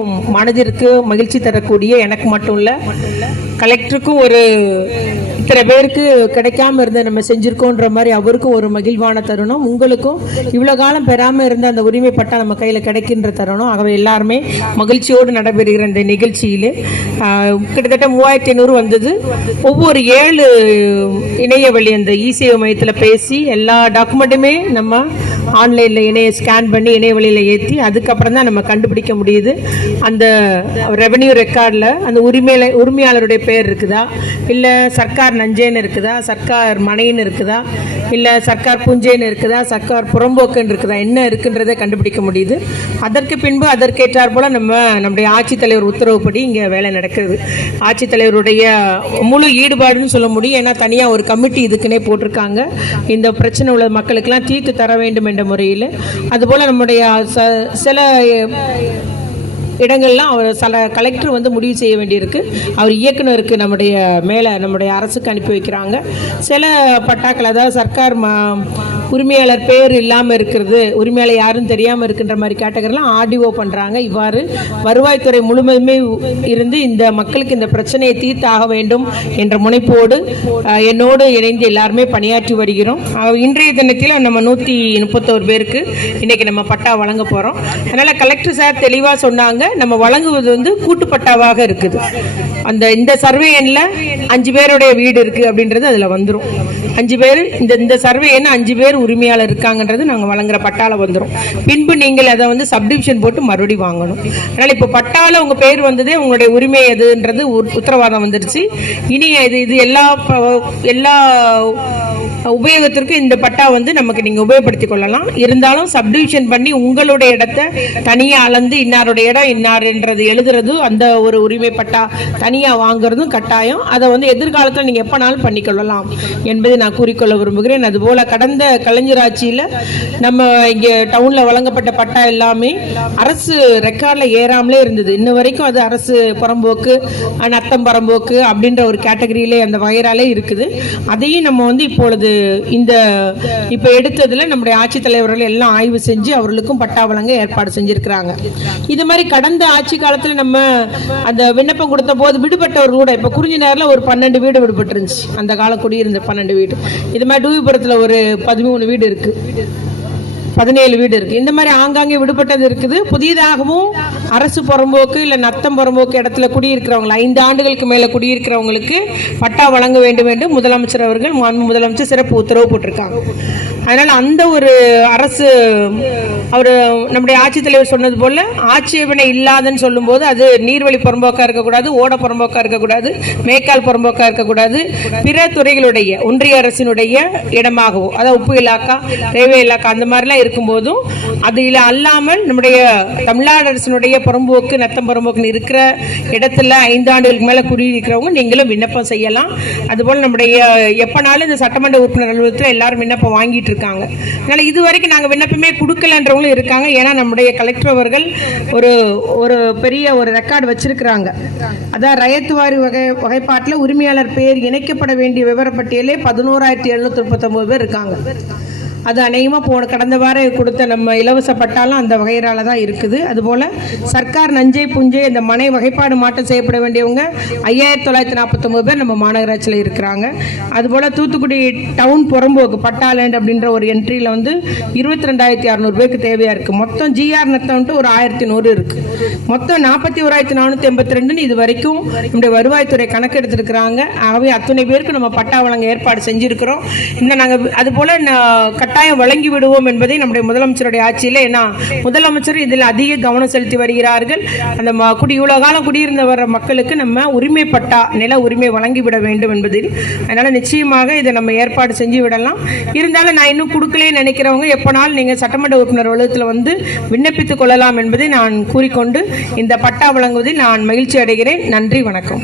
மிகவும் மனதிற்கு மகிழ்ச்சி தரக்கூடிய, எனக்கு மட்டும் இல்லை கலெக்டருக்கும் ஒரு இத்தனை பேருக்கு கிடைக்காம இருந்த நம்ம செஞ்சிருக்கோன்ற மாதிரி அவருக்கும் ஒரு மகிழ்வான தருணம், உங்களுக்கும் இவ்வளோ காலம் பெறாமல் இருந்த அந்த உரிமை பட்டா நம்ம கையில் கிடைக்கின்ற தருணம். ஆகவே எல்லாருமே மகிழ்ச்சியோடு நடைபெறுகிற இந்த நிகழ்ச்சியில் கிட்டத்தட்ட 3500 வந்தது. ஒவ்வொரு 7 இணையவழி அந்த இசேவை மையத்தில் பேசி எல்லா டாக்குமெண்ட்டுமே நம்ம ஆன்லைனில் இணைய ஸ்கேன் பண்ணி இணையவழியில் ஏற்றி அதுக்கப்புறம் தான் நம்ம கண்டுபிடிக்க முடியுது. அந்த ரெவன்யூ ரெக்கார்டில் அந்த உரிமையாளருடைய பேர் இருக்குதா, இல்லை சர்க்கார் நஞ்சேன்னு இருக்குதா, சர்க்கார் மனைன்னு இருக்குதா, இல்லை சர்க்கார் புஞ்சேன்னு இருக்குதா, சர்க்கார் புறம்போக்குன்னு இருக்குதா, என்ன இருக்குன்றதை கண்டுபிடிக்க முடியுது. அதற்கு பின்பு அதற்கேற்றார் போல் நம்முடைய ஆட்சித்தலைவர் உத்தரவுப்படி இங்கே வேலை நடக்குது. ஆட்சித்தலைவருடைய முழு ஈடுபாடுன்னு சொல்ல முடியும். ஏன்னா தனியாக ஒரு கமிட்டி இதுக்குன்னே போட்டிருக்காங்க, இந்த பிரச்சனை உள்ள மக்களுக்கெல்லாம் தீர்த்து தர வேண்டும் என்ற முறையில். அதுபோல் நம்முடைய சில இடங்கள்லாம் அவர் கலெக்டர் வந்து முடிவு செய்ய வேண்டியிருக்கு. அவர் இயக்குனருக்கு நம்முடைய அரசுக்கு அனுப்பி வைக்கிறாங்க. சில பட்டாக்கள், அதாவது சர்க்கார் உரிமையாளர் பேர் இல்லாமல் இருக்கிறது, உரிமையாளர் யாரும் தெரியாமல் இருக்கின்ற மாதிரி கேட்டகரிலாம் ஆர்டிஓ பண்ணுறாங்க. இவ்வாறு வருவாய்த்துறை முழுமையுமே இருந்து இந்த மக்களுக்கு இந்த பிரச்சனையை தீர்த்தாக வேண்டும் என்ற முனைப்போடு என்னோடு இணைந்து எல்லாருமே பணியாற்றி வருகிறோம். இன்றைய தினத்தில் நம்ம 131 பேருக்கு இன்னைக்கு நம்ம பட்டா வழங்க போகிறோம். அதனால் கலெக்டர் சார் தெளிவாக சொன்னாங்க, நம்ம வழங்குவது வந்து கூட்டுப்பட்டாவாக இருக்குது. இந்த சர்வே எண்ணில் 5 பேருடைய வீடு இருக்குது அப்படின்றது அதில் வந்துடும். 5 பேர் இந்த சர்வே எண் 5 பேர் உரிமையாளர் இருக்காங்கன்றது நாங்கள் வழங்குற பட்டால வந்துடும். பின்பு நீங்கள் அதை வந்து சப்டிவிஷன் போட்டு மறுபடியும் வாங்கணும். அதனால் இப்போ பட்டால உங்கள் பேர் வந்ததே உங்களுடைய உரிமை எதுன்றது உத்தரவாதம் வந்துருச்சு. இனி இது எல்லா உபயோகத்திற்கு இந்த பட்டா வந்து நமக்கு நீங்கள் உபயோகப்படுத்திக் கொள்ளலாம். இருந்தாலும் சப்டிவிஷன் பண்ணி உங்களுடைய இடத்தை தனியாக அளந்து இன்னாருடைய இடம் இன்னார்ன்றது எழுதுறது, அந்த ஒரு உரிமை பட்டா தனியாக வாங்குறதும் கட்டாயம். அதை வந்து எதிர்காலத்தில் நீங்கள் எப்போனாலும் பண்ணிக்கொள்ளலாம் என்பதை நான் கூறிக்கொள்ள விரும்புகிறேன். அதுபோல் கடந்த கலைஞர் ஆட்சியில் நம்ம இங்கே டவுனில் வழங்கப்பட்ட பட்டா எல்லாமே அரசு ரெக்கார்டில் ஏறாமலே இருந்தது. இன்ன வரைக்கும் அது அரசு புறம்போக்கு, நத்தம் புறம்போக்கு அப்படின்ற ஒரு கேட்டகரியிலே அந்த வகைராலே இருக்குது. அதையும் நம்ம வந்து இப்பொழுது இப்போ எடுத்ததுல நம்முடைய ஆட்சித்தலைவர்கள் எல்லாம் ஆய்வு செஞ்சு அவர்களுக்கும் பட்டா வழங்க ஏற்பாடு செஞ்சிருக்கிறாங்க. இது மாதிரி கடந்த ஆட்சி காலத்தில் நம்ம அந்த விண்ணப்பம் கொடுத்த போது விடுபட்டவர் கூட இப்போ குறிஞ்சி நேரில் ஒரு 12 வீடு விடுபட்டு இருந்துச்சு. அந்த கால குடியிருந்த 12 வீடு. இது மாதிரி டூவிபுரத்தில் ஒரு 13 வீடு இருக்கு, 17 வீடு இருக்கு. இந்த மாதிரி ஆங்காங்கே விடுபட்டது இருக்குது. புதியதாகவும் அரசு புறம்போக்கு இல்லை நத்தம் புறம்போக்கு இடத்துல குடியிருக்கிறவங்க 5 ஆண்டுகளுக்கு மேலே குடியிருக்கிறவங்களுக்கு பட்டா வழங்க வேண்டும் என்று முதலமைச்சர் அவர்கள், முதலமைச்சர் சிறப்பு உத்தரவு போட்டிருக்காங்க. அதனால் அந்த ஒரு அரசு அவர் நம்முடைய ஆட்சித்தலைவர் சொன்னது போல ஆட்சேபனை இல்லாதன்னு சொல்லும்போது அது நீர்வழி புறம்போக்கா இருக்கக்கூடாது, ஓட புறம்போக்கா இருக்கக்கூடாது, மேய்க்கால் புறம்போக்கா இருக்கக்கூடாது, பிற துறைகளுடைய ஒன்றிய அரசினுடைய இடமாகவும், அதாவது உப்பு இலாக்கா, ரயில்வே இலாக்கா அந்த மாதிரிலாம் இருக்கும்போதும் அது அல்லாமல் நம்முடைய தமிழ்நாடு அரசினுடைய புறம்போக்கு நத்தம் புறம்போக்குன்னு இருக்கிற இடத்துல 5 ஆண்டுகளுக்கு மேலே குடியிருக்கிறவங்க நீங்களும் விண்ணப்பம் செய்யலாம். அதுபோல் நம்முடைய எப்பனாலும் இந்த சட்டமன்ற உறுப்பினர் அலுவலகத்தில் எல்லாரும் விண்ணப்பம் வாங்கிட்டு இருக்காங்க. அதனால் இது வரைக்கும் நாங்கள் விண்ணப்பமே கொடுக்கலன்றவங்களும் இருக்காங்க. ஏன்னா நம்முடைய கலெக்டர் அவர்கள் ஒரு பெரிய ஒரு ரெக்கார்டு வச்சிருக்கிறாங்க. அதான் ரயத்துவாரி வகைப்பாட்டில் உரிமையாளர் பேர் இணைக்கப்பட வேண்டிய விவரப்பட்டியலே 11,739 பேர் இருக்காங்க. அது அநேகமாக கடந்த வாரம் கொடுத்த நம்ம இலவச பட்டாலும் அந்த வகையிறால தான் இருக்குது. அதுபோல் சர்க்கார் நஞ்சை புஞ்சை இந்த மனை வகைப்பாடு மாற்றம் செய்யப்பட வேண்டியவங்க 5,949 பேர் நம்ம மாநகராட்சியில் இருக்கிறாங்க. அதுபோல் தூத்துக்குடி டவுன் புறம்போக்கு பட்டாலேண்ட் அப்படின்ற ஒரு என்ட்ரியில் வந்து 22,600 பேருக்கு தேவையாக இருக்குது. மொத்தம் ஜிஆர் நத்தம்ட்டு ஒரு 1,100 இருக்குது. மொத்தம் 41,482 இது வரைக்கும் நம்முடைய வருவாய்த்துறை கணக்கெடுத்திருக்கிறாங்க. ஆகவே அத்தனை பேருக்கு நம்ம பட்டா வழங்க ஏற்பாடு செஞ்சுருக்கிறோம். இன்னும் நாங்கள் அதுபோல் கட்டாயம் வழங்கி விடுவோம் என்பதை நம்முடைய முதலமைச்சருடைய ஆட்சியில், ஏன்னா முதலமைச்சர் இதில் அதிக கவனம் செலுத்தி வருகிறார்கள். அந்த இவ்வளோ காலம் குடியிருந்த வர மக்களுக்கு நம்ம உரிமை பட்டா நில உரிமை வழங்கிவிட வேண்டும் என்பதில், அதனால் நிச்சயமாக இதை நம்ம ஏற்பாடு செஞ்சு விடலாம். இருந்தாலும் நான் இன்னும் கொடுக்கலே நினைக்கிறவங்க எப்போனாலும் நீங்கள் சட்டமன்ற உறுப்பினர் அலுவலகத்தில் வந்து விண்ணப்பித்துக் கொள்ளலாம் என்பதை நான் கூறிக்கொண்டு இந்த பட்டா வழங்குவதில் நான் மகிழ்ச்சி அடைகிறேன். நன்றி, வணக்கம்.